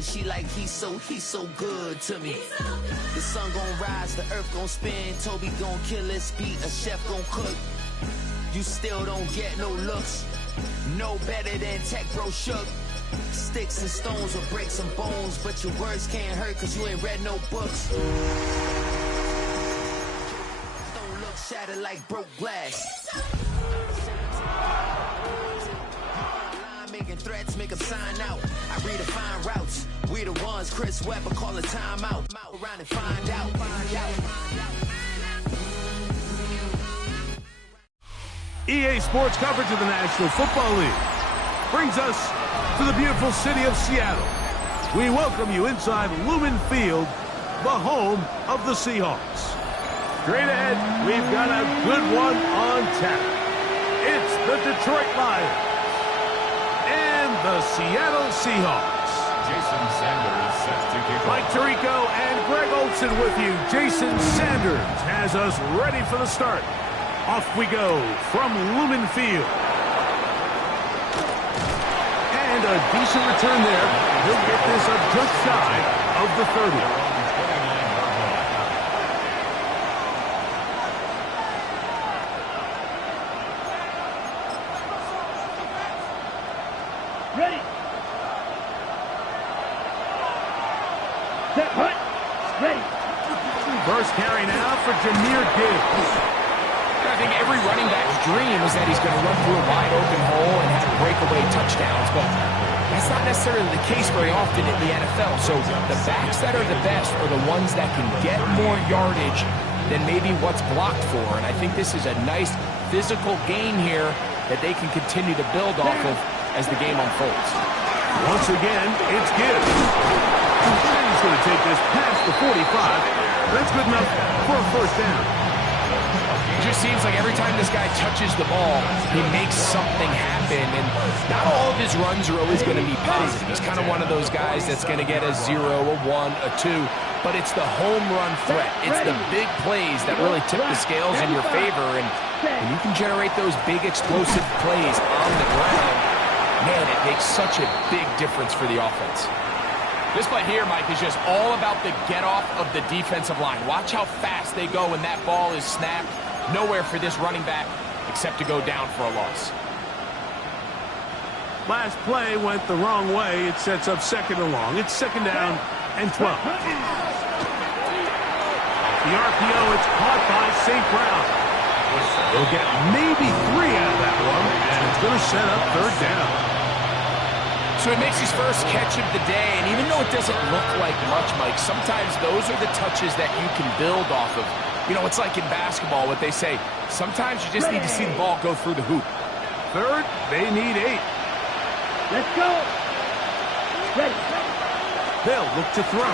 and she like, he's so good to me. The sun gon' rise, the earth gon' spin. Toby gon' kill this beat, a chef gon' cook. You still don't get no looks. No better than Tech Bro Shook. Sticks and stones will break some bones, but your words can't hurt cause you ain't read no books. Don't look shattered like broke glass. Making threats, make them sign out. I redefine routes. We the ones Chris Webber call a timeout. Around and find out. EA Sports coverage of the National Football League brings us to the beautiful city of Seattle. We welcome you inside Lumen Field, the home of the Seahawks. Straight ahead, we've got a good one on tap. It's the Detroit Lions and the Seattle Seahawks. Jason Sanders set to kick off. Mike Tirico and Greg Olson with you. Jason Sanders has us ready for the start. Off we go from Lumen Field. And a decent return there. He'll get this up just shy of the 30. Ready. Set, hut. Ready. First carry now for Jahmyr Gibbs. I think every running back's dream is that he's going to run through a wide open hole and have breakaway touchdowns, but that's not necessarily the case very often in the NFL. So the backs that are the best are the ones that can get more yardage than maybe what's blocked for. And I think this is a nice physical gain here that they can continue to build off of as the game unfolds. Once again, it's Gibbs. And he's going to take this past the 45. That's good enough for a first down. It just seems like every time this guy touches the ball, he makes something happen. And not all of his runs are always going to be positive. He's kind of one of those guys that's going to get a 0, a 1, a 2. But it's the home run threat. It's the big plays that really tip the scales in your favor. And when you can generate those big explosive plays on the ground, man, it makes such a big difference for the offense. This play here, Mike, is just all about the get-off of the defensive line. Watch how fast they go when that ball is snapped. Nowhere for this running back except to go down for a loss. Last play went the wrong way. It sets up second and long. It's second down and 12. The RPO, it's caught by St. Brown. They'll get maybe 3 out of that one, and it's going to set up third down. So it makes his first catch of the day, and even though it doesn't look like much, Mike, sometimes those are the touches that you can build off of. You know, it's like in basketball, what they say, sometimes you just need to see the ball go through the hoop. Third, they need 8. Let's go. Ready. They'll look to throw.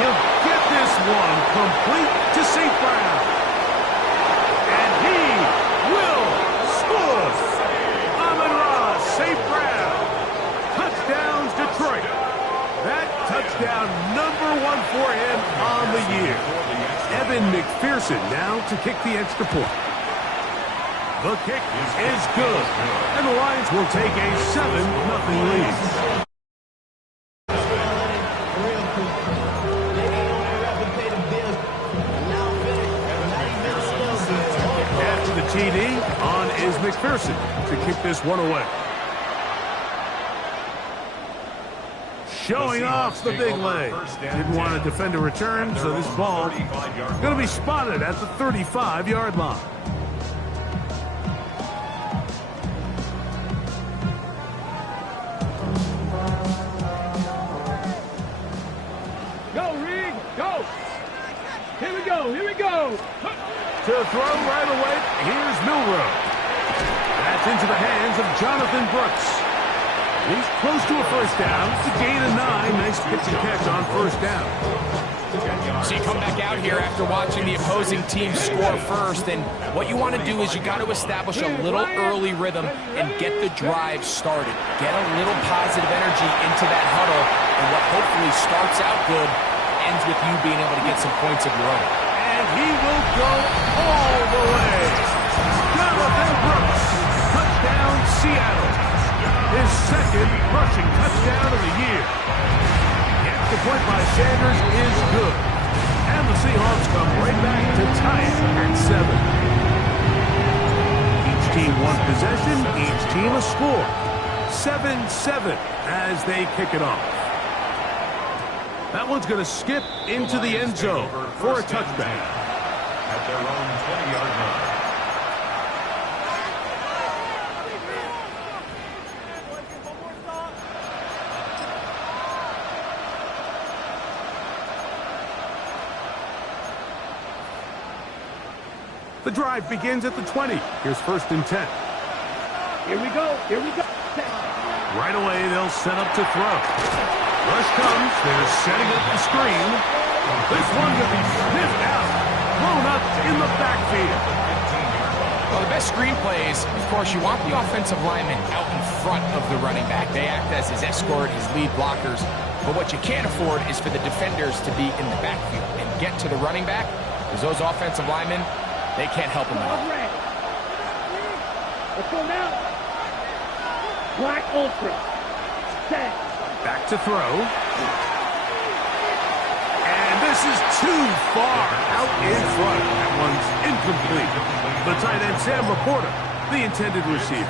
He'll get this one complete to St. Brown. And he will score. Amon-Ra St. Brown. Touchdowns, Detroit. That touchdown number 1 for him on the year. Evan McPherson now to kick the extra point. The kick is good, and the Lions will take a 7-0 lead. After the TD, on is McPherson to kick this one away. Showing off the big leg. Didn't want to defend a return, so this ball going to be spotted at the 35-yard line. Go, Reed. Go. Here we go. Here we go. To throw right away, here's Milroe. That's into the hands of Jonathan Brooks. He's close to a first down. It's a gain of 9. Nice pitch and catch on first down. So you come back out here after watching the opposing team score first, and what you want to do is you got to establish a little early rhythm and get the drive started. Get a little positive energy into that huddle, and what hopefully starts out good ends with you being able to get some points of your own. And he will go all the way. Jonathan Brooks. Touchdown, Seattle. his second rushing touchdown of the year. The extra point by Sanders is good. And the Seahawks come right back to tie it at 7. Each team one possession, each team a score. 7-7 as they kick it off. That one's going to skip into the end zone for a touchback. At their own 20-yard line. The drive begins at the 20. Here's 1st and 10. Here we go. Here we go. Right away, they'll set up to throw. Rush comes. They're setting up the screen. This one will be sniffed out. Thrown up in the backfield. Well, the best screen plays, of course, you want the offensive lineman out in front of the running back. They act as his escort, his lead blockers. But what you can't afford is for the defenders to be in the backfield and get to the running back, because those offensive linemen, they can't help him out. Let's go now. Black Ultra. Set. Back to throw. And this is too far out in front. That one's incomplete. The tight end, Sam Laporta, the intended receiver.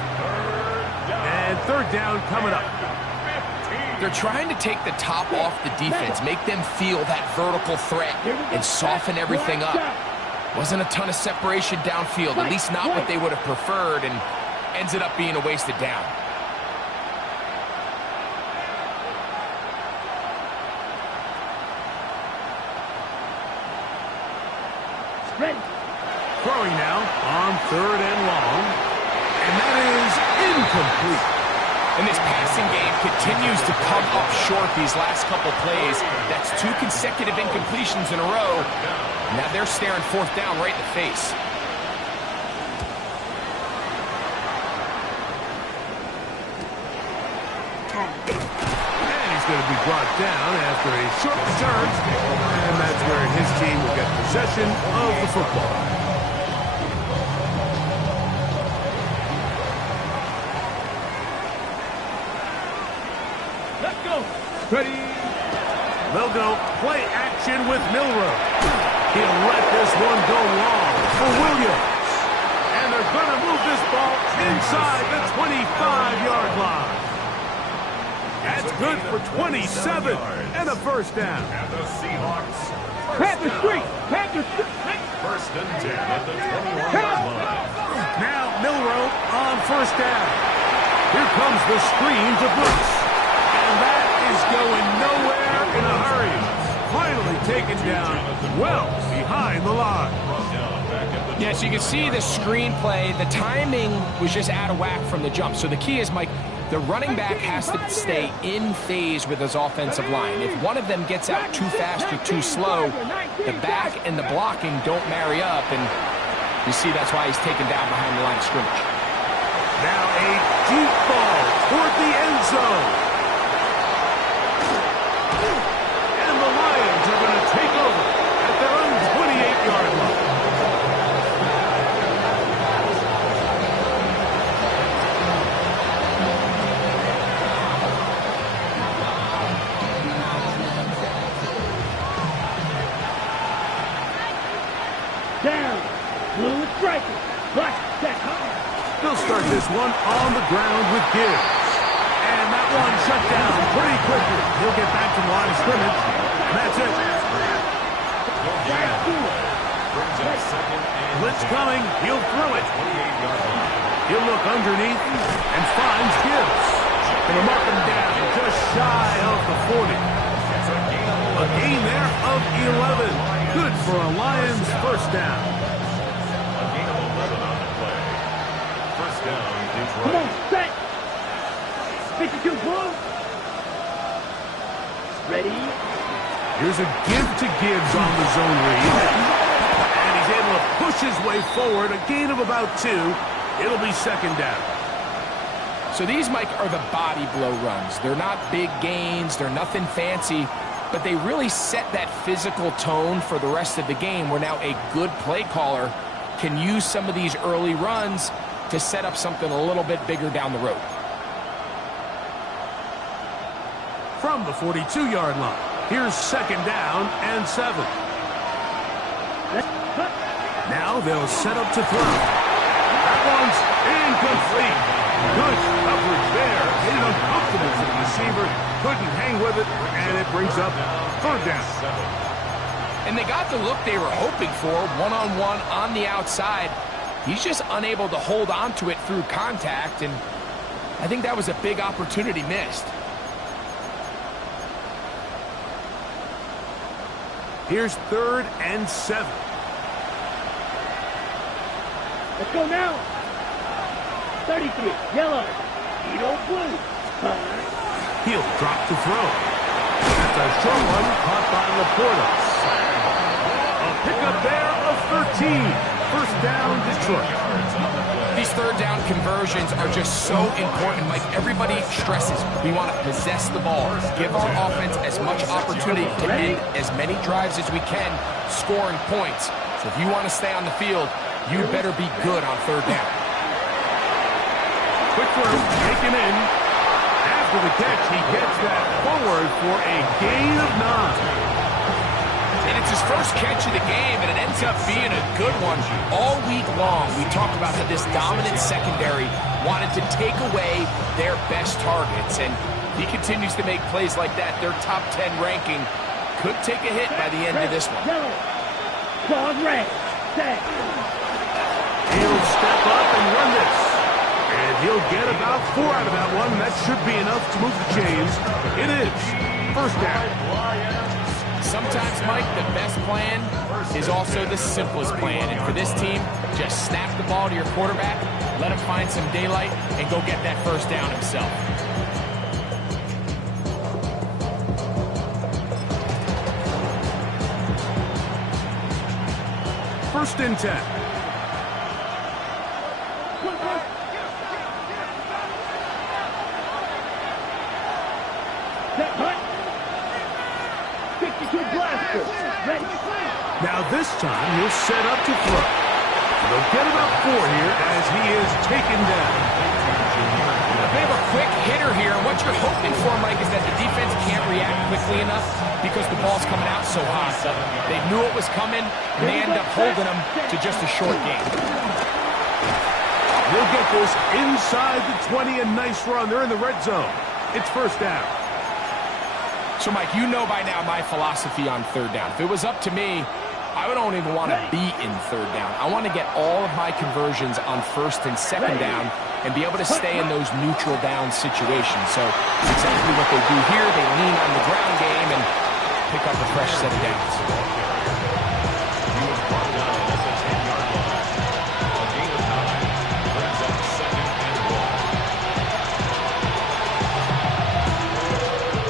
And 3rd down coming up. They're trying to take the top off the defense, make them feel that vertical threat, and soften everything up. Wasn't a ton of separation downfield, at least not what they would have preferred, and ends it up being a wasted down. Ready. Throwing now on 3rd and long. And that is incomplete. And this passing game continues to come up short these last couple plays. That's 2 consecutive incompletions in a row. Now they're staring 4th down right in the face. And he's going to be brought down after a short return. And that's where his team will get possession of the football. Let's go. Ready. They'll go play action with Milroe. He'll let this one go long for Williams. And they're going to move this ball inside the 25-yard line. That's good for 27 and a 1st down. And the Seahawks. Panther Street. Panther Street. 1st and 10 at the 21-yard line. Now Milroe on 1st down. Here comes the screen to Brooks. And that is going nowhere in a hurry. Finally taken down well behind the line. Yeah, so you can see the screenplay. The timing was just out of whack from the jump. So the key is, Mike, the running back has to stay in phase with his offensive line. If one of them gets out too fast or too slow, the back and the blocking don't marry up, and you see that's why he's taken down behind the line of scrimmage. Now a deep ball toward the end zone. And the Lions are going to take over at their own 28-yard line. Down. Blue is striking. Black set. They'll start this one on the ground with Gibbs. And that one shut down pretty quickly. He'll get back to the line of scrimmage. And that's it. Blitz coming. He'll throw it. He'll look underneath and finds Gibbs. Gonna mark him down just shy of the 40. A gain there of 11. Good for a Lions 1st down. A gain of 11 on the play. 1st down, Detroit. Come on, set. 52 Blue. Ready. Here's a give to Gibbs on the zone read. And he's able to push his way forward. A gain of about 2. It'll be 2nd down. So these, Mike, are the body blow runs. They're not big gains. They're nothing fancy. But they really set that physical tone for the rest of the game, where now a good play caller can use some of these early runs to set up something a little bit bigger down the road. from the 42-yard line. Here's 2nd down and 7. Now they'll set up to throw. That one's incomplete. Good coverage there. Made it uncomfortable for the receiver. Couldn't hang with it, and it brings up 3rd down. And they got the look they were hoping for, one-on-one on the outside. He's just unable to hold on to it through contact, and I think that was a big opportunity missed. Here's 3rd and 7. Let's go now. 33, yellow. Edo blue. He'll drop to throw. That's a short one caught by Laporta. A pickup there of 13. 1st down, Detroit. These 3rd down conversions are just so important, Mike. Everybody stresses we want to possess the ball, give our offense as much opportunity to end as many drives as we can, scoring points. So if you want to stay on the field, you better be good on 3rd down. Quick throw, taken in. After the catch, he gets that forward for a gain of 9. And it's his first catch of the game, and it ends up being a good one. All week long, we talked about how this dominant secondary wanted to take away their best targets, and he continues to make plays like that. Their top 10 ranking could take a hit by the end of this one. Yellow. Claws red. Set. He'll step up and run this. And he'll get about 4 out of that one. That should be enough to move the chains. It is 1st down. Sometimes, Mike, the best plan is also the simplest plan. And for this team, just snap the ball to your quarterback, let him find some daylight, and go get that 1st down himself. First and 10. Now this time he'll set up to throw. They'll get about 4 here as he is taken down. They have a quick hitter here, and what you're hoping for, Mike, is that the defense can't react quickly enough because the ball's coming out so hot. They knew it was coming, and they end up holding them to just a short game. They'll get this inside the 20, a nice run. They're in the red zone. It's 1st down. So, Mike, you know by now my philosophy on 3rd down. If it was up to me, I don't even want to be in 3rd down. I want to get all of my conversions on 1st and 2nd down and be able to stay in those neutral down situations. So it's exactly what they do here. They lean on the ground game and pick up a fresh set of downs.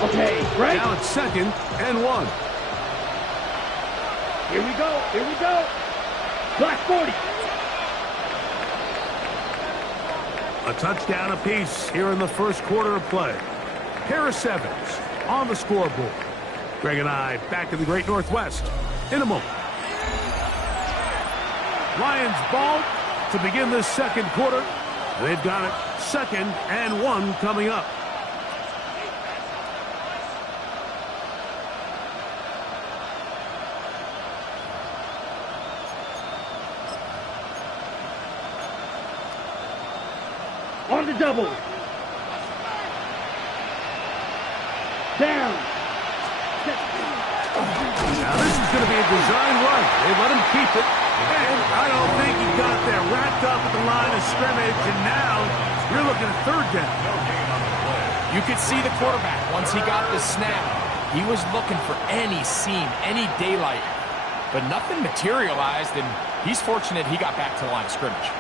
Okay, right. Now it's 2nd and 1. Here we go. Here we go. Black 40. A touchdown apiece here in the 1st quarter of play. Harris Evans on the scoreboard. Greg and I back in the Great Northwest in a moment. Lions ball to begin this 2nd quarter. They've got it 2nd and 1 coming up. On the double. Down. Now this is going to be a design run. They let him keep it. And I don't think he got there. Wrapped up at the line of scrimmage. And now you're looking at 3rd down. You could see the quarterback, once he got the snap, he was looking for any seam, any daylight. But nothing materialized, and he's fortunate he got back to the line of scrimmage.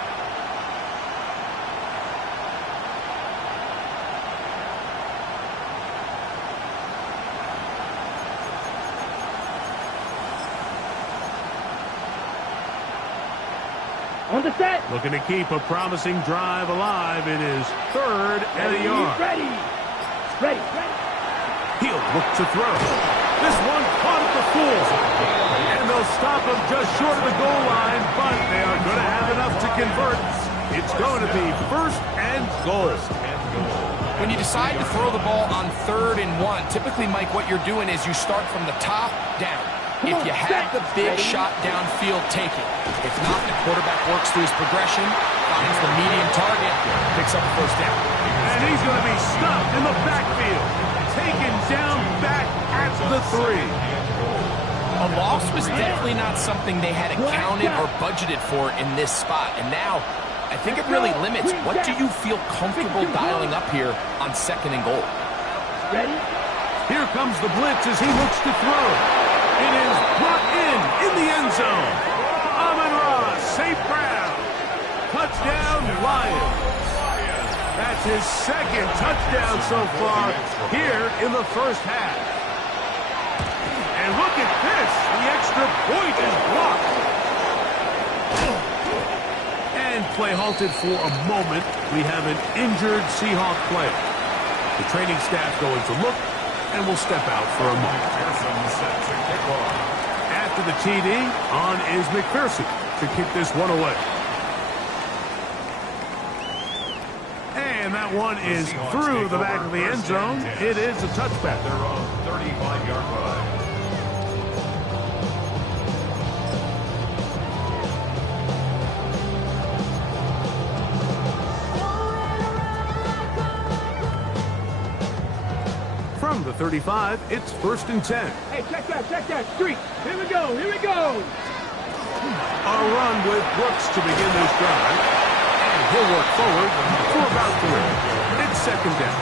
On the set. Looking to keep a promising drive alive. It is 3rd and a yard. Ready. Ready. Ready. He'll look to throw. This one caught at the full. And they'll stop him just short of the goal line, but they are going to have enough to convert. It's going to be 1st and goal. When you decide to throw the ball on 3rd and 1, typically, Mike, what you're doing is you start from the top down. If you have the big shot downfield, take it. If not, the quarterback works through his progression, finds the medium target, picks up the first down. And he's going to be stopped in the backfield. Taken down back at the 3. A loss was definitely not something they had accounted or budgeted for in this spot. And now, I think it really limits what do you feel comfortable dialing up here on 2nd and goal. Ready? Here comes the blitz as he looks to throw. It is brought in the end zone. Amon-Ra, St. Brown. Touchdown, Lions. That's his 2nd touchdown so far here in the first half. And look at this. The extra point is blocked. And play halted for a moment. We have an injured Seahawk player. The training staff going to look and will step out for a moment. After the TD, on is McPherson to kick this one away. And that one is through the back of the end zone. It is a touchback. They're on 35-yard line. From the 35, it's 1st and 10. Hey, check that streak. Here we go. A run with Brooks to begin this drive. And he'll work forward for about 3. It's 2nd down.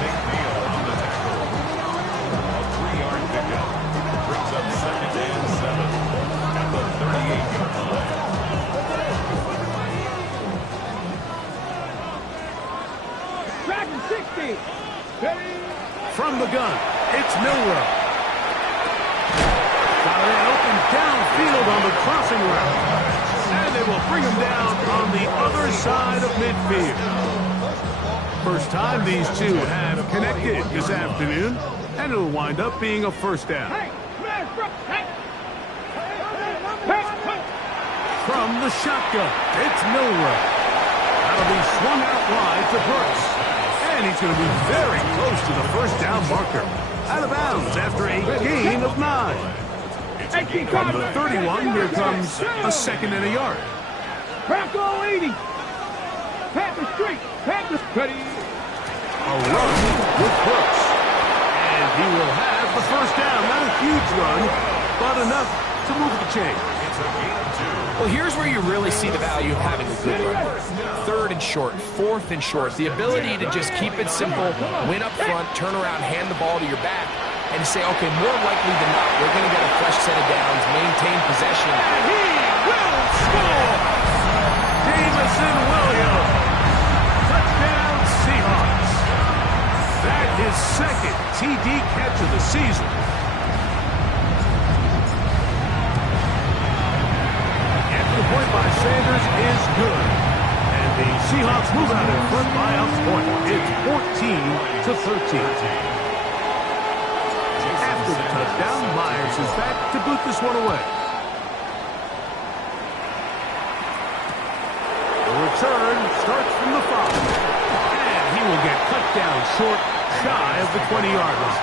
McNeil on the tackle. A 3-yard pickup. Brings up 2nd and 7 at the 38-yard line. Track and 60. Ready? From the gun, it's Milroe. Got it open downfield on the crossing route. And they will bring him down on the other side of midfield. First time these two have connected this afternoon, and it'll wind up being a 1st down. Hey, hey. From the shotgun, it's Milroe. That'll be swung out wide to Brooks. And he's going to be very close to the 1st down marker. Out of bounds after a gain of 9. From the 31, here comes a 2nd and a yard. Crackle 80. Panther streak. Panther ready. A run with Brooks. And he will have the 1st down. Not a huge run, but enough to move the chain. Well, here's where you really see the value of having a good run. 3rd and short, 4th and short. The ability to just keep it simple, win up front, turn around, hand the ball to your back, and say, okay, more likely than not, we're going to get a fresh set of downs, maintain possession. And he will score! Jameson Williams. Touchdown Seahawks. That is 2nd TD catch of the season. The point by Sanders is good. And the Seahawks move out in front by a point. It's 14-13. After the touchdown, Myers is back to boot this one away. The return starts from the 5. And he will get cut down short, shy of the 20-yard line.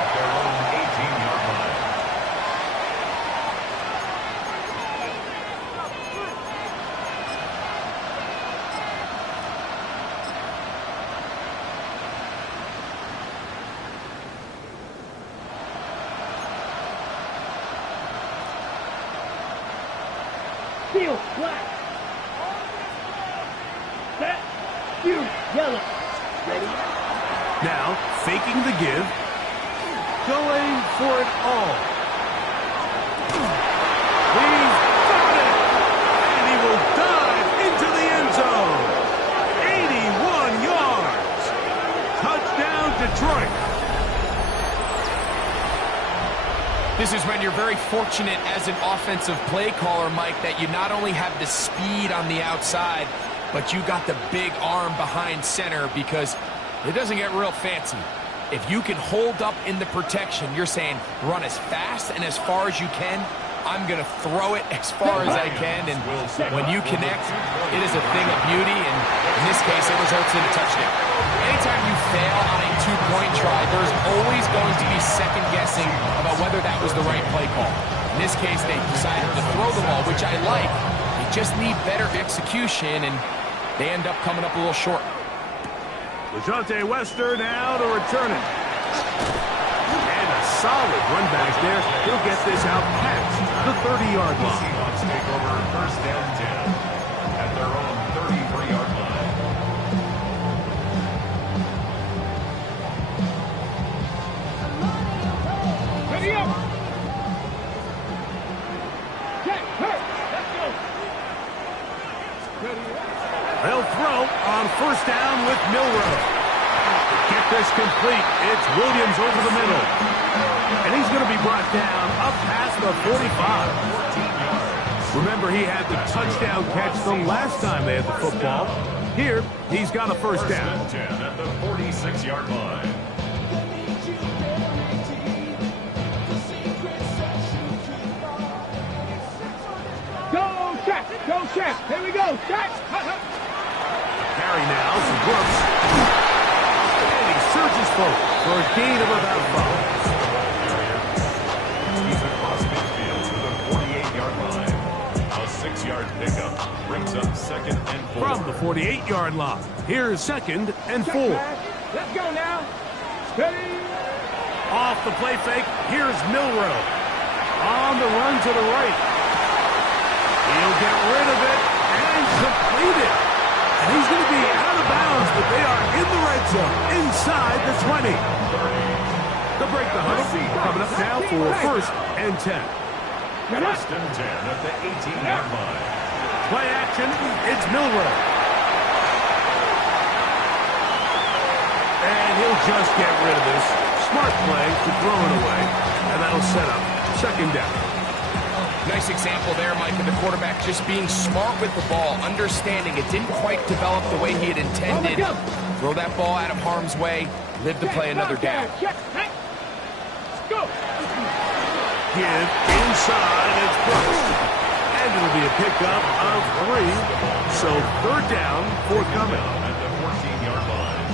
At their own 18-yard line. Field black. Set. Field yellow. Ready? Now, faking the give. Going for it all. He's got it! And he will dive into the end zone. 81 yards. Touchdown, Detroit. This is when you're very fortunate as an offensive play caller, Mike, that you not only have the speed on the outside, but you got the big arm behind center, because it doesn't get real fancy. If you can hold up in the protection, you're saying run as fast and as far as you can, I'm going to throw it as far as I can, and when you connect, it is a thing of beauty, and in this case, it results in a touchdown. Anytime you fail on a two-point try, there's always going to be second-guessing about whether that was the right play call. In this case, they decided to throw the ball, which I like. They just need better execution, and they end up coming up a little short. LeJohntay Wester now to return it. And a solid run back there. He'll get this out past the 30-yard line. Seahawks take over first down 10 at their own 33-yard line. Ready up. Check, hurt. Let's go. Ready up. They'll throw on first down with Milroe. Get this complete. It's Williams over the middle. And he's going to be brought down up past the 45. Remember, he had the touchdown catch the last time they had the football. Here, he's got a first down. 10 at the 46-yard line. Go, check. Go, check. Here we go. Check. Carry now for Brooks. And he surges forward for a gain of about 5. He's across midfield to the 48-yard line. A 6-yard pickup brings up second and 4. From the 48-yard line, here's second and 4. Let's go now. Ready. Off the play fake, here's Milroe. On the run to the right. He'll get rid of it and complete it. And he's going to be out of bounds, but they are in the red zone, inside the 20. They'll break the huddle. Coming up now for first and 10. First and 10 at the 18-yard line. Play action, it's Milroe. And he'll just get rid of this. Smart play to throw it away, and that'll set up second down. Nice example there, Mike, of the quarterback just being smart with the ball, understanding it didn't quite develop the way he had intended. Throw that ball out of harm's way, live to play another down. Go. Give inside, it's Brooks. And it'll be a pickup of 3. So third down forthcoming. At the 14-yard line.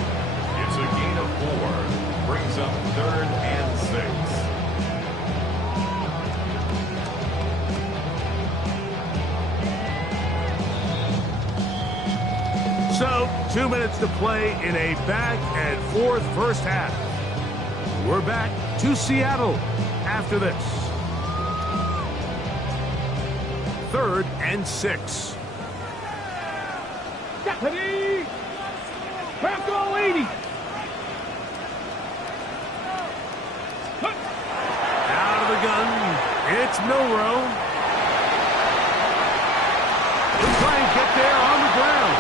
It's a gain of 4. Brings up third and 6. So, 2 minutes to play in a back-and-forth first half. We're back to Seattle after this. Third and 6. Deputy. Back goal 80. Out of the gun, it's Milroe. He'll try and get there on the ground.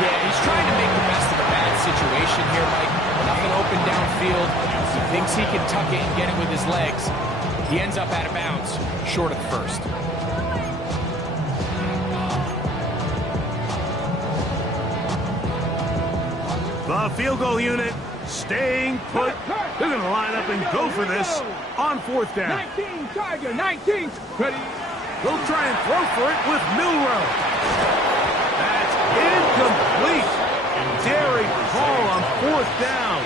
Yeah, he's trying to make the best of a bad situation here, Mike. Nothing open downfield. He thinks he can tuck it and get it with his legs. He ends up out of bounds, short of the first. The field goal unit staying put. They're going to line up and go for this on fourth down. 19, Tiger, 19. Ready. They'll try and throw for it with Milroe. That's incomplete. Daring call on fourth down.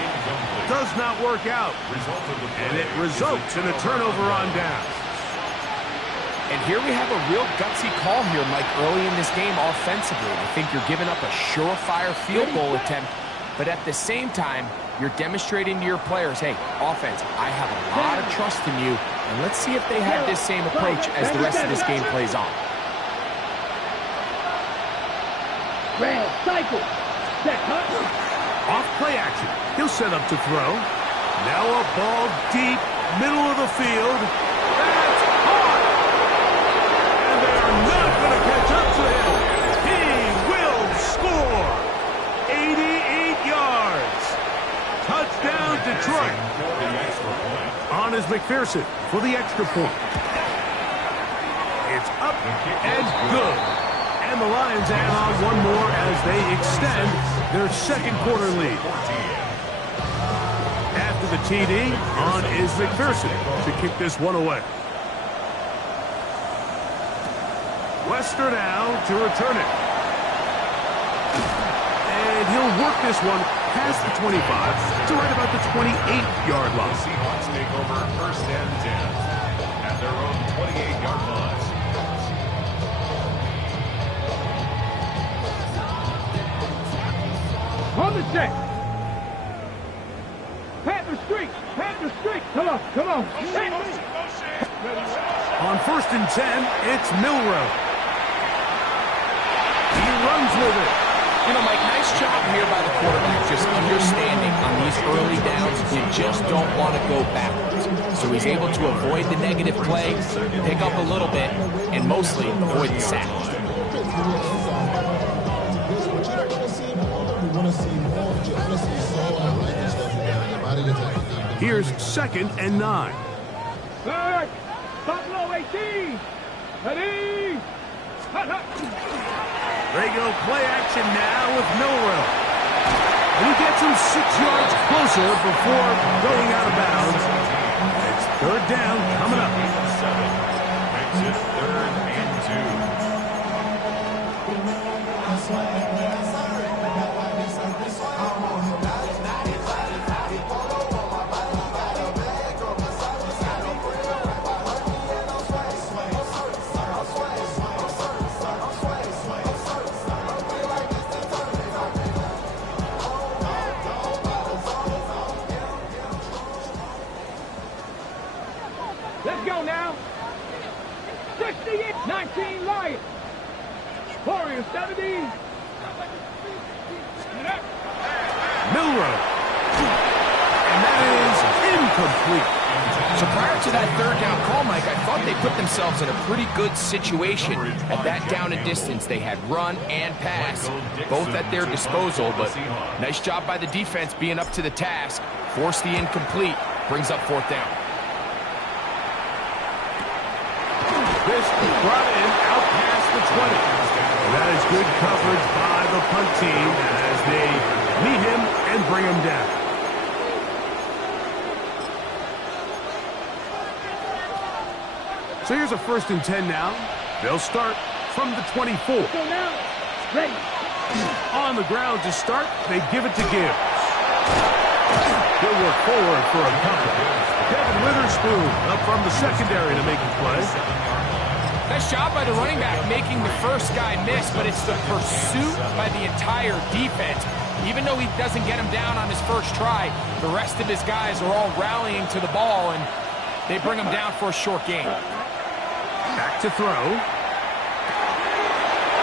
Does not work out. And it results in a turnover on down. And here we have a real gutsy call here, Mike, early in this game offensively. I think you're giving up a surefire field goal attempt, but at the same time, you're demonstrating to your players, hey, offense, I have a lot of trust in you, and let's see if they have this same approach as the rest of this game plays on. Red, cycle. Set, huh? Off play action. He'll set up to throw. Now a ball deep, middle of the field. That's hard! And they are not going to catch up to him. He will score. 88 yards. Touchdown, Detroit. On is McPherson for the extra point. It's up and good. And the Lions add on one more as they extend their second quarter lead. After the TD, on is McPherson to kick this one away. Wester now to return it. And he'll work this one past the 25 to right about the 28-yard line. The Seahawks take over 1st and 10 at their own 28-yard line. On the set. Panther streak. Panther streak. Come on. Come on. On 1st and 10, it's Milroe. He runs with it. You know, Mike, nice job here by the quarterback, just understanding on these early downs, you just don't want to go backwards. So he's able to avoid the negative play, pick up a little bit, and mostly avoid the sack. Here's 2nd and 9. Third. Buffalo 18. Ready. Hut, hut. There you go, play action now with Milroe. And he gets him 6 yards closer before going out of bounds. It's 3rd down coming up. 7 makes it 3rd and 2. Let's go now. 68. 19 Lions. Warriors 70. Milroe. And that is incomplete. So prior to that 3rd down call, Mike, I thought they put themselves in a pretty good situation at that down and distance. They had run and pass, both at their disposal, but nice job by the defense being up to the task. Forced the incomplete, brings up 4th down. This brought in out past the 20. And that is good coverage by the punt team as they meet him and bring him down. So here's a 1st and 10 now. They'll start from the 24. Go now. Ready. On the ground to start, they give it to Gibbs. He'll work forward for a couple. Devin Witherspoon up from the secondary to make the play. Nice job by the running back making the first guy miss, but it's the pursuit by the entire defense. Even though he doesn't get him down on his first try, the rest of his guys are all rallying to the ball, and they bring him down for a short gain. Back to throw.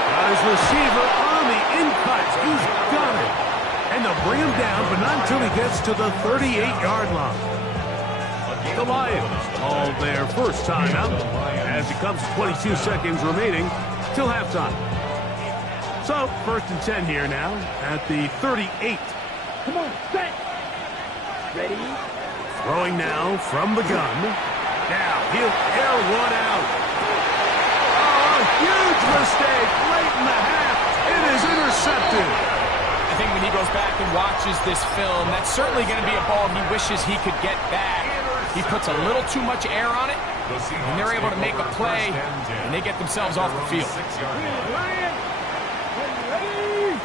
Got his receiver on the in-cut. He's got it. And they'll bring him down, but not until he gets to the 38-yard line. The Lions call their first timeout as it comes to 22 seconds remaining till halftime. So, 1st and 10 here now at the 38. Come on, set. Ready. Throwing now from the gun. Now he'll air one out. Oh, a huge mistake late in the half. It is intercepted. I think when he goes back and watches this film, that's certainly going to be a ball he wishes he could get back. He puts a little too much air on it, and they're able to make a play, and they get themselves off the field. Lions. Ready.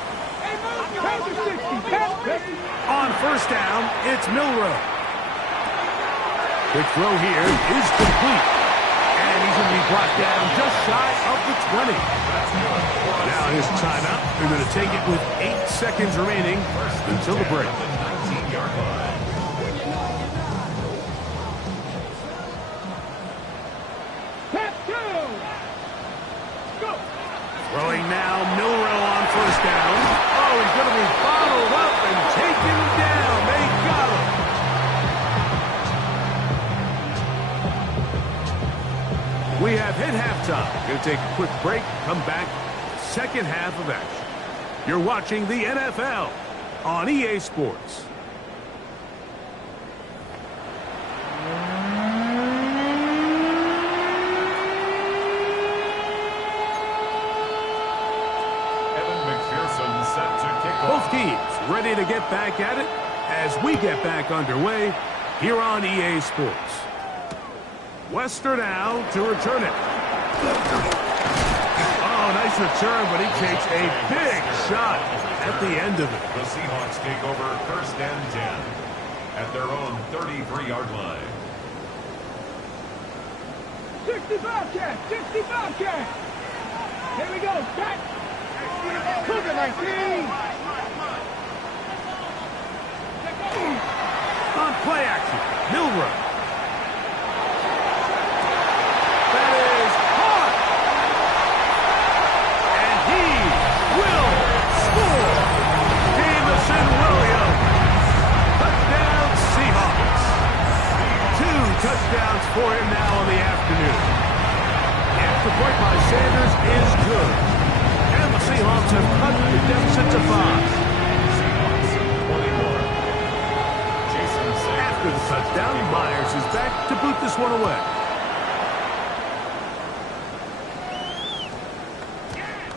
Panther 60. On 1st down, it's Milroe. Quick throw here is complete. And he's going to be brought down just shy of the 20. Now his timeout. They're going to take it with 8 seconds remaining until the break. Throwing now, Milroe on 1st down. Oh, he's going to be bottled up and taken down. They got him. We have hit halftime. Going to take a quick break, come back, 2nd half of action. You're watching the NFL on EA Sports. Both teams ready to get back at it as we get back underway here on EA Sports. Wester now to return it. Oh, nice return, but he takes a big shot at the end of it. The Seahawks take over first and 10 at their own 33-yard line. 65 catch, 65 catch. Here we go, set. Cougar 19. On play action, Milroe. That is caught. And he will score. Jameson Williams. Touchdown Seahawks. 2 touchdowns for him now in the afternoon. The extra point by Sanders is good. And the Seahawks have cut the deficit to 5. After the touchdown, Myers is back to boot this one away.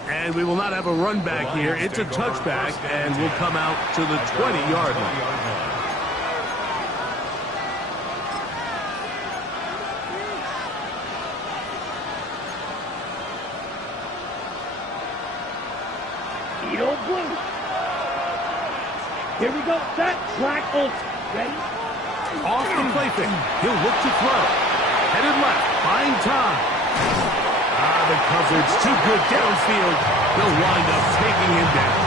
And we will not have a run back here. It's a touchback, and we'll come out to the 20-yard line. Edo Blue. Here we go, set. Black Oak. Ready? Off the play fake. He'll look to throw. Headed left. Buying time. The coverage too good downfield. They'll wind up taking him down.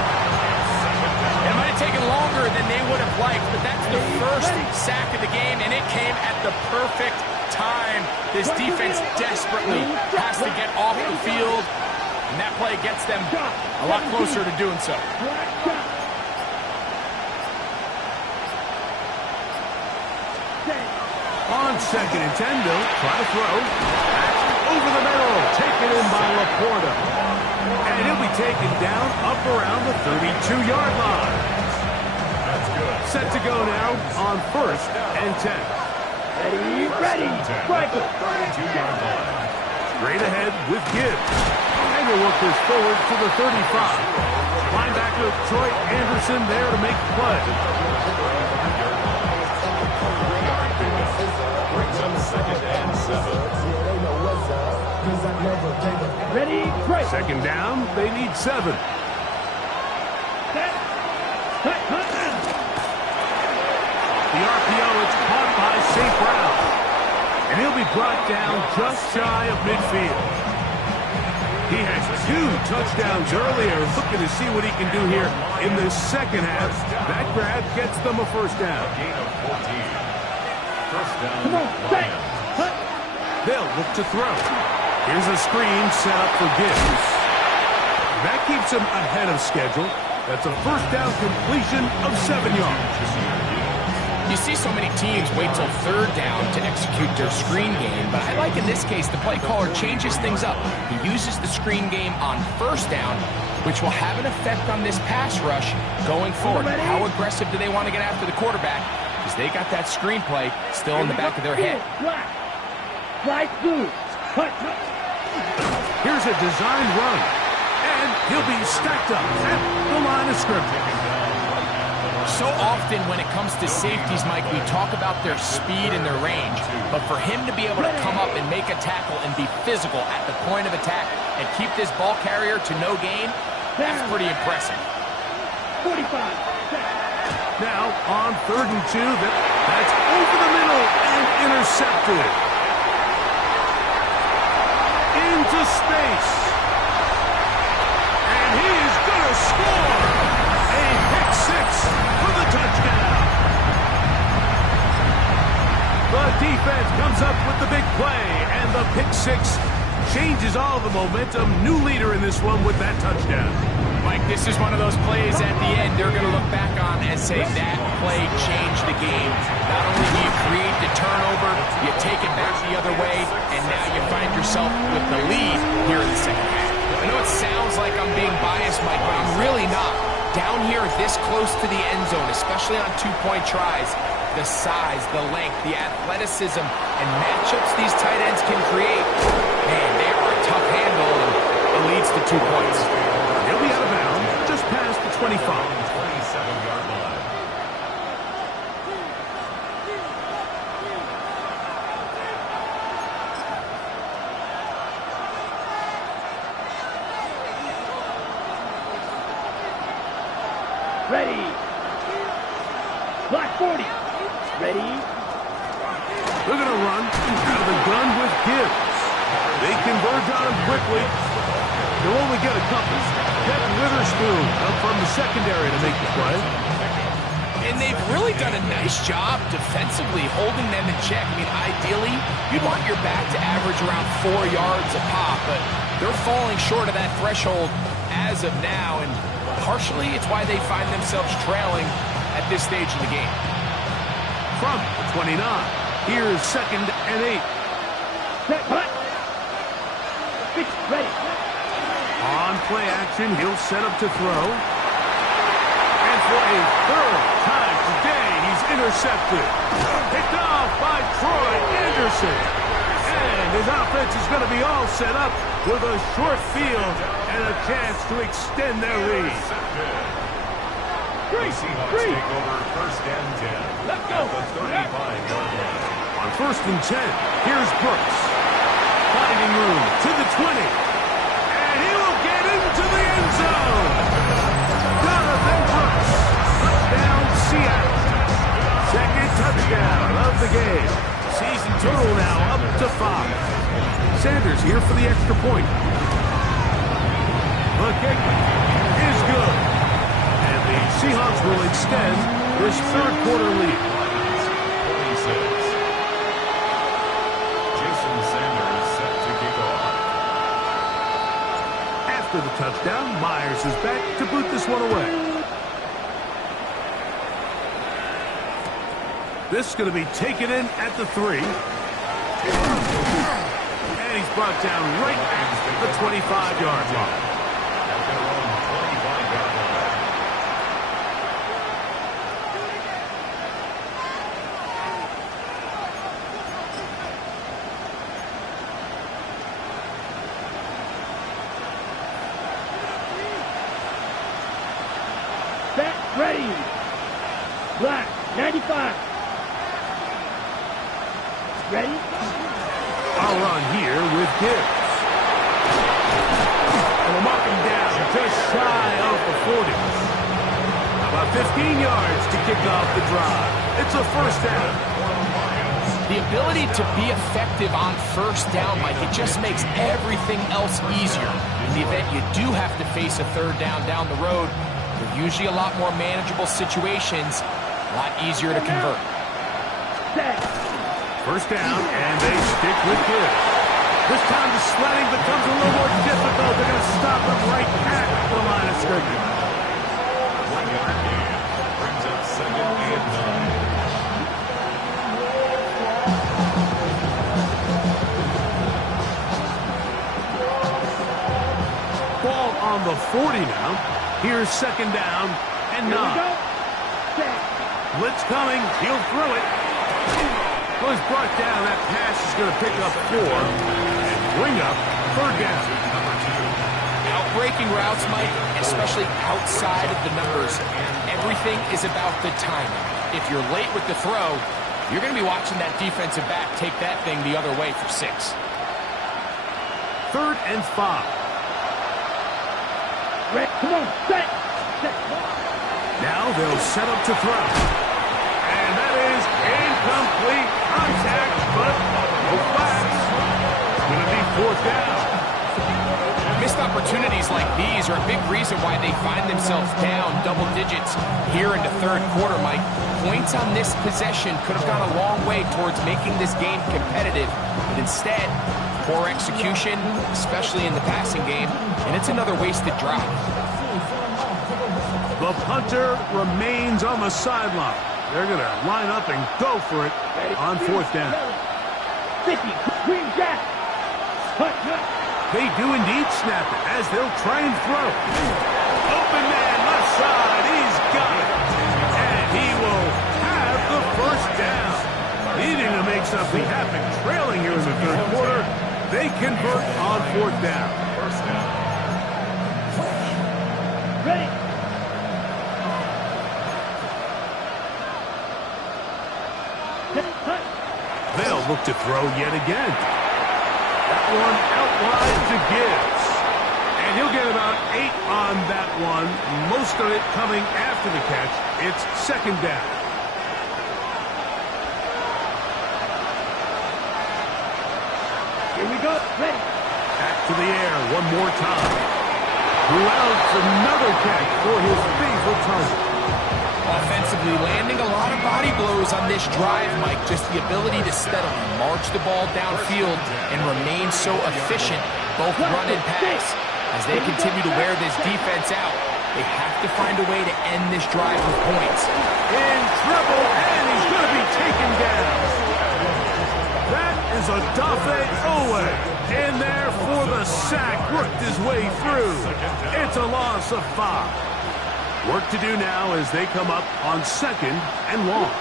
It might have taken longer than they would have liked, but that's the first sack of the game, and it came at the perfect time. This defense desperately has to get off the field, and that play gets them a lot closer to doing so. On 2nd and 10, they'll try to throw. Over the middle, taken in by Laporta. And he'll be taken down up around the 32-yard line. That's good. Set to go now on 1st and 10. Ready, striker. 32-yard line. Straight ahead with Gibbs. And he'll work this forward to the 35. Linebacker Troy Anderson there to make the play. Brings up 2nd and 7. Ready, break. 2nd down, they need 7. Set. Cut. The RPO, it's caught by St. Brown. And he'll be brought down just shy of midfield. He has 2 touchdowns earlier, looking to see what he can do here in the second half. That grab gets them a first down. Gain of 14. First down. Come on, set. Cut. They'll look to throw. Here's a screen set up for Gibbs. That keeps him ahead of schedule. That's a first down completion of 7 yards. You see so many teams wait till 3rd down to execute their screen game, but I like in this case the play caller changes things up. He uses the screen game on 1st down, which will have an effect on this pass rush going forward. How aggressive do they want to get after the quarterback? Because they got that screenplay still in the back of their head. Black blue. Cut. Here's a designed run. And he'll be stacked up at the line of scrimmage. So often when it comes to safeties, Mike, we talk about their speed and their range. But for him to be able to come up and make a tackle and be physical at the point of attack and keep this ball carrier to no gain, that's pretty impressive. 45. Now on 3rd and 2, that's over the middle and intercepted. Into space. And he is going to score. A pick 6 for the touchdown. The defense comes up with the big play, and the pick 6 changes all the momentum. New leader in this one with that touchdown. Mike, this is one of those plays at the end they're going to look back on and say that play changed the game. Not only do you create the turnover, you take it back the other way, and now you find yourself with the lead here in the second half. I know it sounds like I'm being biased, Mike, but I'm really not. Down here this close to the end zone, especially on 2-point tries, the size, the length, the athleticism, and matchups these tight ends can create, man, they are a tough handle, and it leads to 2 points. He'll be out of bounds just past the 25. 27-yard line. Ready. Black 40. Ready. They're going to run out of the gun with Gibbs. They converge on him quickly. They'll only get a couple. Kevin Witherspoon up from the secondary to make the play. And they've really done a nice job defensively holding them in check. I mean, ideally, you'd want your back to average around 4 yards a pop, but they're falling short of that threshold as of now, and partially it's why they find themselves trailing at this stage in the game. From the 29, here's 2nd and 8. Set. Cut. Pitch. Ready. On play action, he'll set up to throw. And for a third time today, he's intercepted. Picked off by Troy Anderson. And his offense is going to be all set up with a short field and a chance to extend their lead. The Seahawks take over 1st and 10. Let's go. At the 35-yard line. On 1st and 10, here's Brooks. Finding room to the 20. And he will get into the end zone. Jonathan Brooks. Touchdown, Seattle. 2nd touchdown of the game. Season total now up to 5. Sanders here for the extra point. The kick is good. And the Seahawks will extend this 3rd quarter lead. 46. Jason Sanders set to kick off. After the touchdown, Myers is back to boot this one away. This is going to be taken in at the 3. And he's brought down right at the 25-yard line. At their own 25-yard line. Set. Ready. Black 95. Ready. I'll run here with Gibbs. And we'll mark him down just shy of the 40. About 15 yards to kick off the drive. It's a 1st down. The ability to be effective on 1st down, Mike, it just makes everything else easier. In the event you do have to face a 3rd down the road, they're usually a lot more manageable situations, a lot easier to convert. Set. 1st down, and they stick with Gibbs. This time the sledding becomes a little more difficult. They're going to stop him right at the line of scrimmage. 1-yard gain brings up 2nd and 9. Ball on the 40 now. Here's 2nd down and 9. Here we go. Set. Blitz coming. He'll throw it. Well, he's brought down. That pass is going to pick up 4 and bring up 3rd down. Outbreaking routes, Mike, especially outside of the numbers, everything is about the timing. If you're late with the throw, you're going to be watching that defensive back take that thing the other way for 6. 3rd and 5. Ready. Come on. Set. Set. Now they'll set up to throw. And that is incomplete. Contact, but no flags. It's going to be 4th down. Missed opportunities like these are a big reason why they find themselves down double digits here in the 3rd quarter, Mike. Points on this possession could have gone a long way towards making this game competitive, but instead, poor execution, especially in the passing game, and it's another wasted drive. The punter remains on the sideline. They're going to line up and go for it on 4th down. 50. Green Jack. Cut. They do indeed snap it as they'll try and throw. Open man left side. He's got it. And he will have the 1st down. Needing to make something happen. Trailing here in the 3rd quarter. They convert on 4th down. 1st down. Ready. Cut. They'll look to throw yet again. That one out wide to Gibbs. And And he'll get about 8 on that one. Most of it coming after the catch. It's second down. Here we go. Ready. Back to the air one more time. Louds another catch for his favorite target. Offensively landing a lot of body blows on this drive, Mike. Just the ability to steadily march the ball downfield and remain so efficient, both run and pass. As they continue to wear this defense out, they have to find a way to end this drive with points. In trouble, and he's going to be taken down. That is Odafe Owe. In there for the sack, worked his way through. It's a loss of 5. Work to do now as they come up on second and long.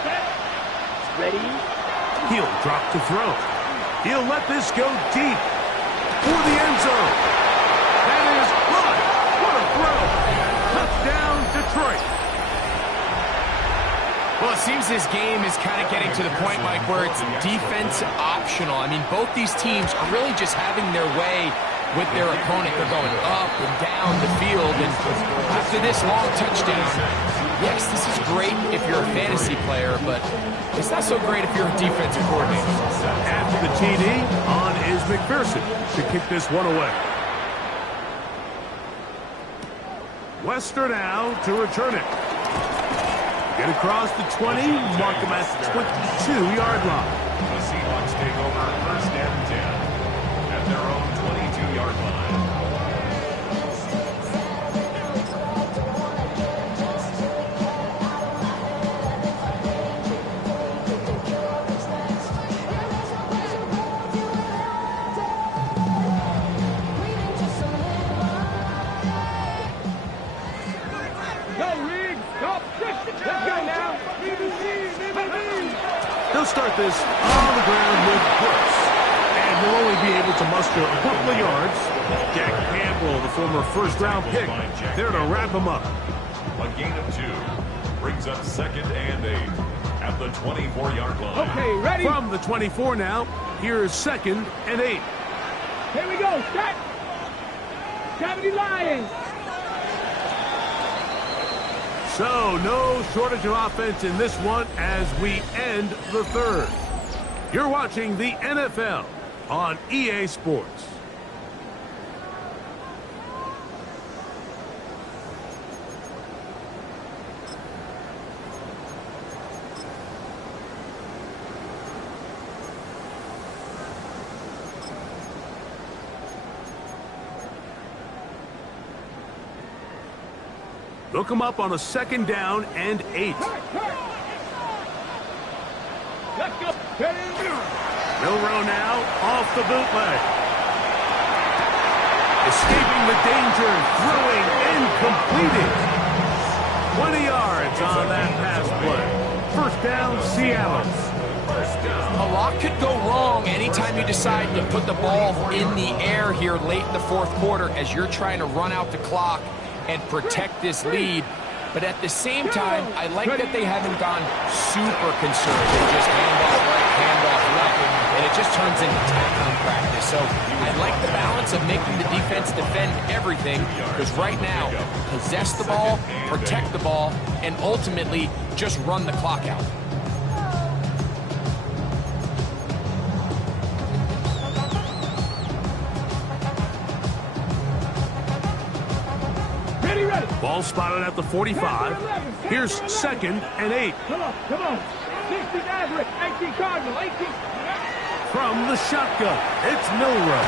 Ready. He'll drop to throw. He'll let this go deep for the end zone. That is good. What a throw. Touchdown, Detroit. Well, it seems this game is kind of getting to the point, Mike, where it's defense optional. I mean, both these teams are really just having their way with their opponent. They're going up and down the field, and after this long touchdown, yes, this is great if you're a fantasy player, but it's not so great if you're a defensive coordinator. After the TD, on is McPherson to kick this one away. Wester now to return it. Get across the 20, mark him at the 22-yard line. The Seahawks take over first and 10 at their own 22-yard line. They'll start this on the ground with Brooks. And he'll only be able to muster a couple of yards. Jack Campbell, the former first-round pick, there to wrap him up. A gain of 2 brings up second and 8 at the 24-yard line. Okay, ready. From the 24 now, here's second and 8. Here we go. Set. 70 Lions. So, no shortage of offense in this one as we end the third. You're watching the NFL on EA Sports. They'll come up on a second down and 8. Let's go. Milroe now off the bootleg. Escaping the danger, throwing and completing. 20 yards on that pass play. First down, Seattle. A lot could go wrong anytime you decide to put the ball in the air here late in the fourth quarter as you're trying to run out the clock and protect this lead. But at the same time, I like that they haven't gone super conservative. Just handoff right, handoff left, and it just turns into tackling practice. So I like the balance of making the defense defend everything, because right now, possess the ball, protect the ball, and ultimately just run the clock out. Ball spotted at the 45. Here's second and 8. Come on, come on. 16 Everett, 18 Cardinal, 18. From the shotgun, it's Milroe.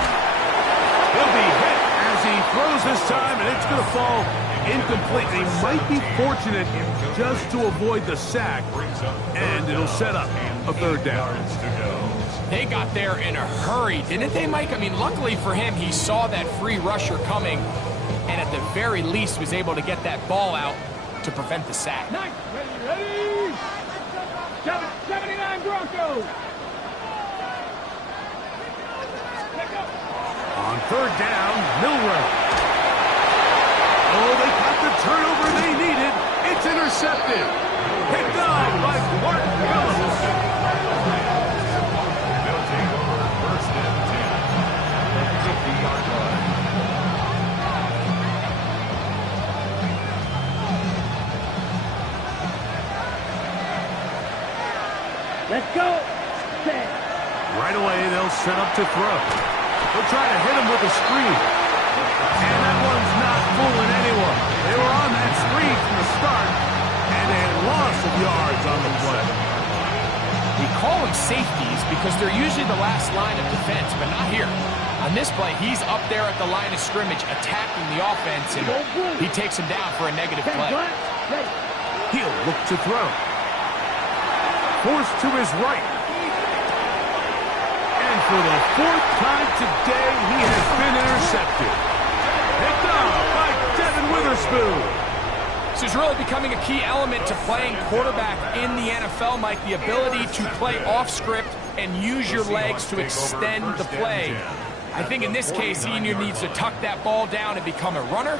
He'll be hit as he throws this time, and it's going to fall incomplete. They might be fortunate just to avoid the sack, and it'll set up a third down. They got there in a hurry, didn't they, Mike? I mean, luckily for him, he saw that free rusher coming, and at the very least was able to get that ball out to prevent the sack. Nice. Ready. 79 Broncos. On third down, Milroe. Oh, they got the turnover they needed. It's intercepted. Picked up by Clark Phillips. They'll take over first and 10 at the 50-yard line. Let's go. Set. Right away, they'll set up to throw. They'll try to hit him with a screen. And that one's not fooling anyone. They were on that screen from the start, and a loss of yards on the play. We call them safeties because they're usually the last line of defense, but not here. On this play, he's up there at the line of scrimmage attacking the offense, and he takes him down for a negative play. He'll look to throw. Forced to his right. And for the fourth time today, he has been intercepted. Picked up by Devin Witherspoon. This is really becoming a key element to playing quarterback in the NFL, Mike, the ability to play off script and use your legs to extend the play. I think in this case, he either needs to tuck that ball down and become a runner,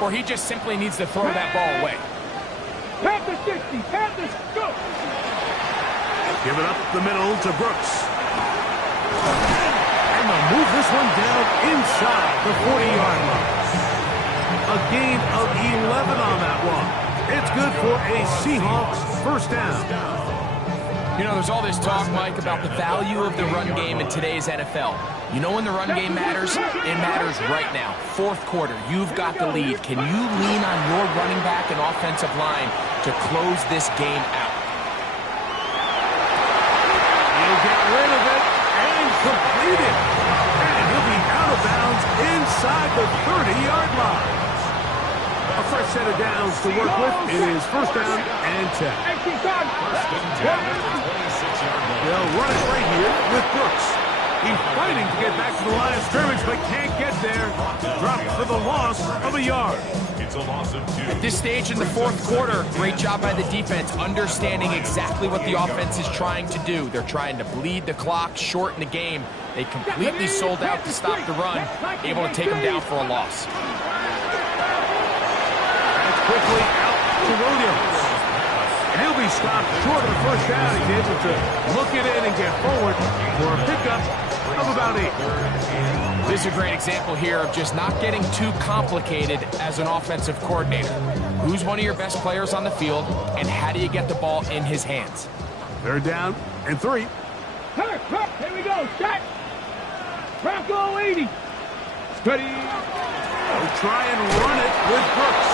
or he just simply needs to throw that ball away. Panthers 60, Panthers, go! Give it up the middle to Brooks. And they'll move this one down inside the 40-yard line. A gain of 11 on that one. It's good for a Seahawks first down. You know, there's all this talk, Mike, about the value of the run game in today's NFL. You know when the run game matters? It matters right now. Fourth quarter, you've got the lead. Can you lean on your running back and offensive line to close this game out? He'll get rid of it and complete it. And he'll be out of bounds inside the 30-yard line. A fresh set of downs to work with. It is first down and 10. They'll run it right here with Brooks. He's fighting to get back to the line of scrimmage, but can't get there. Dropped for the loss of a yard. It's a loss of 2. At this stage in the fourth quarter, great job by the defense, understanding exactly what the offense is trying to do. They're trying to bleed the clock, shorten the game. They completely sold out to stop the run, able to take them down for a loss. That's quickly out to Williams. And he'll be stopped short of the first down. He's able to look it in and get forward for a pickup of about 8. This is a great example here of just not getting too complicated as an offensive coordinator. Who's one of your best players on the field, and how do you get the ball in his hands? Third down and 3. Here we go, set. Bronco 80. Ready. They'll try and run it with Brooks.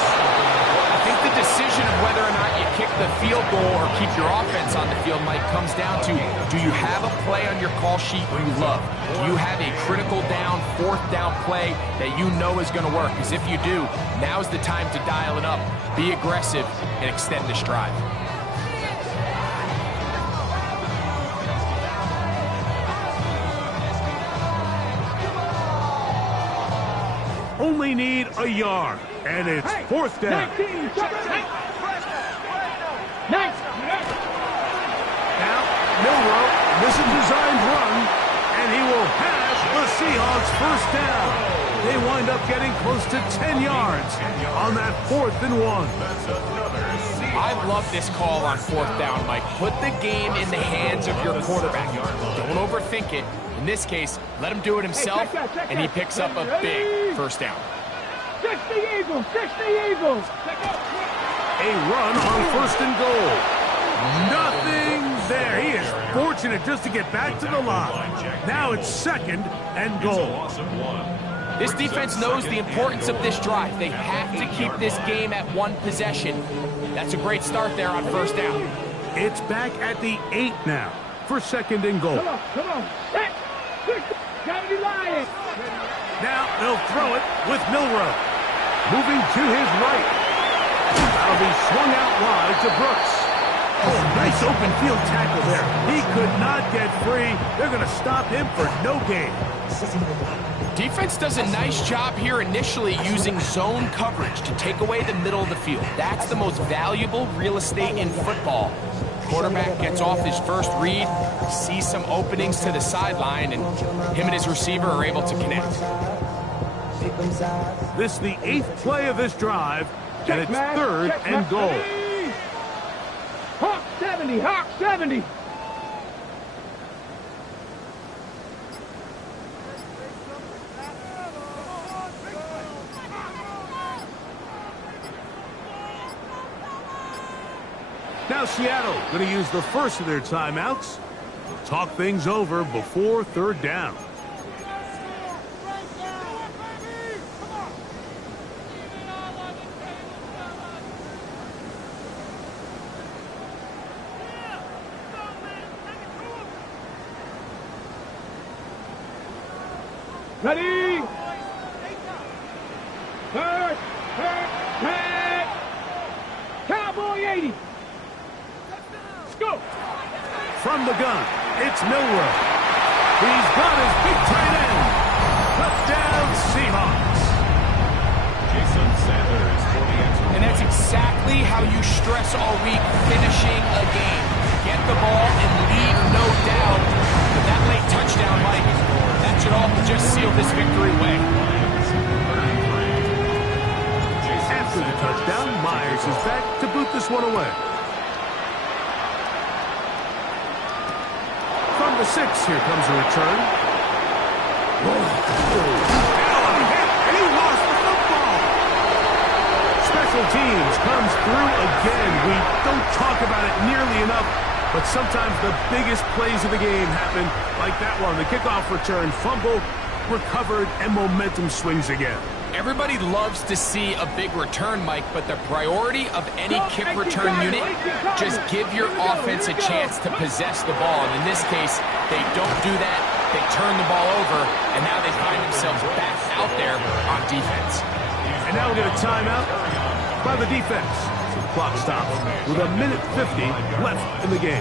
I think the decision of whether or not you kick the field goal or keep your offense on the field, Mike, comes down to, do you have a play on your call sheet you love? Do you have a critical down, fourth down play that you know is going to work? Because if you do, now's the time to dial it up, be aggressive, and extend the stride. Only need a yard, and it's fourth down. 19, Now, Milroe, this is a designed run, and he will pass the Seahawks first down. They wind up getting close to 10 yards on that 4th and 1. I love this call on fourth down, Mike. Put the game in the hands of your quarterback. Don't overthink it. In this case, let him do it himself, and he picks up a big first down. 60 Eagles, 60 Eagles. A run on 1st and goal. Nothing there. He is fortunate just to get back to the line. Now it's 2nd and goal. This defense knows the importance of this drive. They have to keep this game at 1 possession. That's a great start there on first down. It's back at the 8 now for 2nd and goal. Come on. Set. Gotta be lying. Now they'll throw it with Milroe. Moving to his right. That'll be swung out wide to Brooks. Oh, nice open field tackle there. He could not get free. They're going to stop him for no gain. Defense does a nice job here initially using zone coverage to take away the middle of the field. That's the most valuable real estate in football. Quarterback gets off his first read, sees some openings to the sideline, and him and his receiver are able to connect. This is the 8th play of this drive, and it's 3rd and goal. Hawk 70, Hawk 70. Now Now Seattle going to use the first of their timeouts. They'll talk things over before third down. Ready? Hurt, Cowboy 80. Let's go. From the gun, it's Milroe. He's got his big tight end. Touchdown, Seahawks. Jason Sanders for the extra And that's exactly how you stress all week finishing a game. Get the ball and leave no doubt. But that late touchdown, Mike, that should all just seal this victory away. After the touchdown, Myers is back to boot this one away. From the 6, here comes a return. And he lost the football. Special teams comes through again. We don't talk about it nearly enough, but sometimes the biggest plays of the game happen like that one. The kickoff return, fumble, recovered, and momentum swings again. Everybody loves to see a big return, Mike, but the priority of any kick return unit, just give your offense a chance to possess the ball. And in this case, they don't do that. They turn the ball over, and now they find themselves back out there on defense. And now we get a timeout by the defense. So the clock stops with 1:50 left in the game.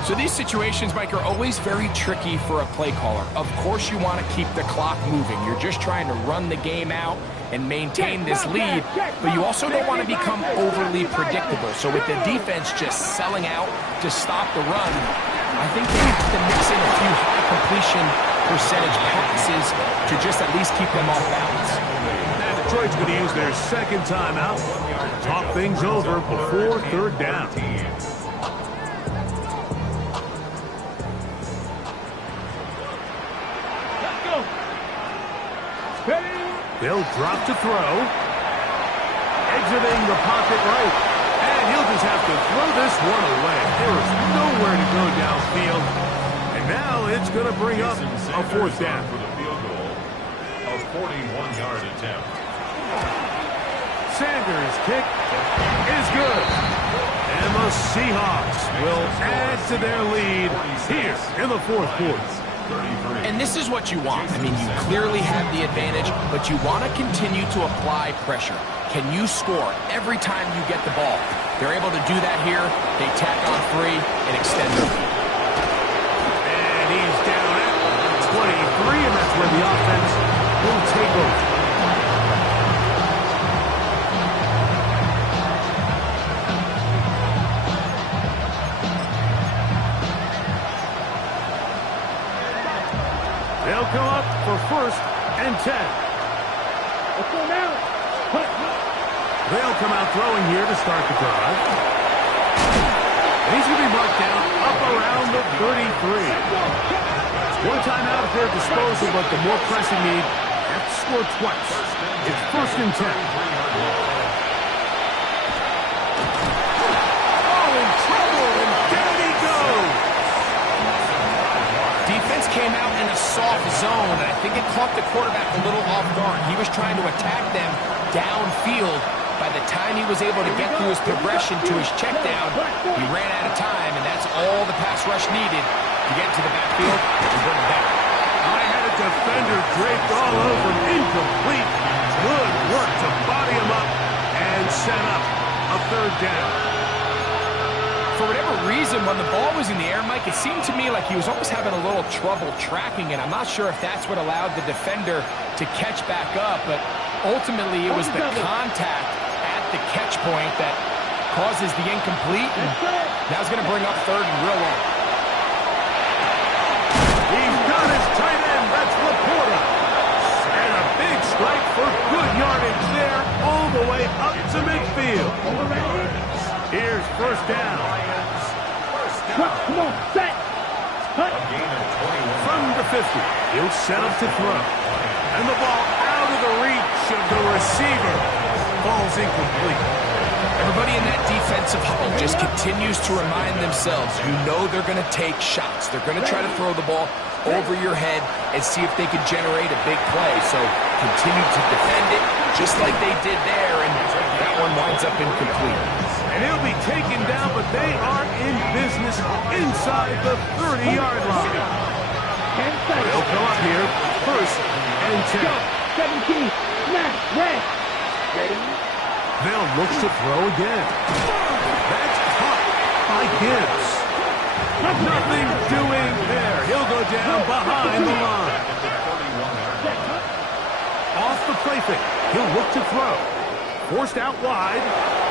So these situations, Mike, are always very tricky for a play caller. Of course you want to keep the clock moving. You're just trying to run the game out and maintain this lead, but you also don't want to become overly predictable. So with the defense just selling out to stop the run, I think they have to mix in a few high completion percentage passes to just at least keep them off balance. Now Detroit's going to use their second timeout. Talk things over before third down. They'll drop to throw. Exiting the pocket right. And he'll just have to throw this one away. There is nowhere to go downfield. And now it's going to bring up a fourth down. For the field goal, a 41-yard attempt. Sanders' kick is good. And the Seahawks will add to their lead here in the fourth quarter. And this is what you want. I mean, you clearly have the advantage, but you want to continue to apply pressure. Can you score every time you get the ball? They're able to do that here. They tack on 3 and extend their lead. And he's down at 23, and that's where the offense will take over. They'll come up for 1st and 10. Let's go now. They'll come out throwing here to start the drive. And he's going to be marked down up around the 33. One timeout at their disposal, but the more pressing need, have to score twice. It's 1st and 10. Oh, in trouble, and down he goes. Defense came out in a soft zone, and I think it caught the quarterback a little off guard. He was trying to attack them downfield. By the time he was able to get through his progression to his check down, he ran out of time, and that's all the pass rush needed to get to the backfield and bring him down. I had a defender draped all over him, incomplete. Good work to body him up and set up a 3rd down. For whatever reason, when the ball was in the air, Mike, it seemed to me like he was almost having a little trouble tracking it. I'm not sure if that's what allowed the defender to catch back up, but ultimately it was the contact at the catch point that causes the incomplete. And now it's going to bring up 3rd and real long. He's got his tight end. That's Laporta. And a big strike for good yardage there all the way up to midfield. Here's 1st down. Come on, set. Cut. From the 50, he'll set up to throw. And the ball out of the reach of the receiver falls incomplete. Everybody in that defensive huddle just continues to remind themselves, you know they're going to take shots. They're going to try to throw the ball over your head and see if they can generate a big play. So continue to defend it just like they did there, and that one winds up incomplete. And he'll be taken down, but they are in business inside the 30-yard line. 10 seconds. They'll come up here, first and 10. Go. 17. Snap. Red. Ready? Bell looks to throw again. That's caught by Gibbs. Nothing doing there. He'll go down behind the line. Off the play fake. He'll look to throw. Forced out wide.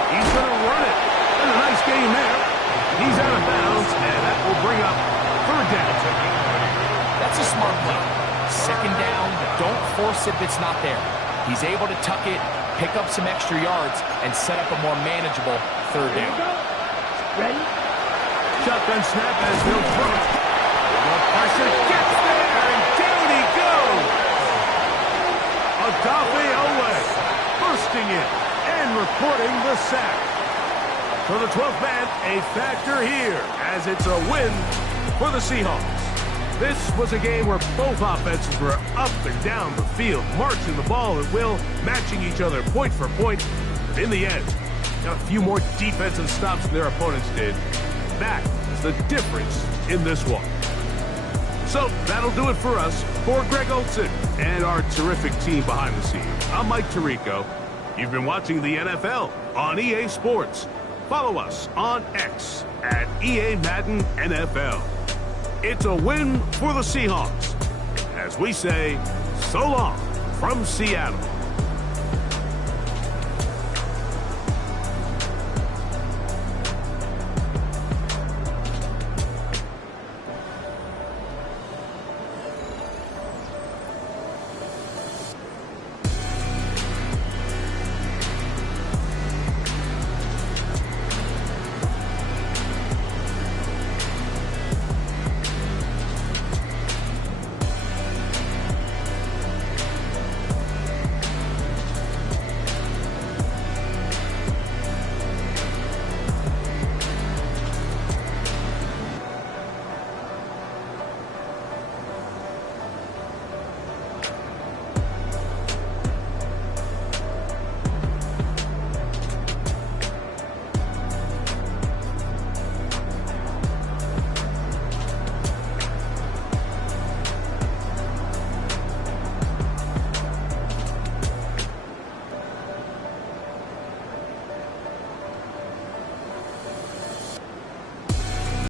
He's going to run it. And a nice game there. He's out of bounds, and that will bring up third down. That's a smart play. Second down, don't force it if it's not there. He's able to tuck it, pick up some extra yards, and set up a more manageable third down. Ready? Shotgun snap as he'll throw it. The pressure gets there, and down he goes. Odafe Oweh bursting in and recording the sack. For the 12th man, a factor here, as it's a win for the Seahawks. This was a game where both offenses were up and down the field, marching the ball at will, matching each other point for point. In the end, got a few more defensive stops than their opponents did. That is the difference in this one. So that'll do it for us. For Greg Olson and our terrific team behind the scenes, I'm Mike Tirico. You've been watching the NFL on EA Sports. Follow us on X at EA Madden NFL. It's a win for the Seahawks. As we say, so long from Seattle.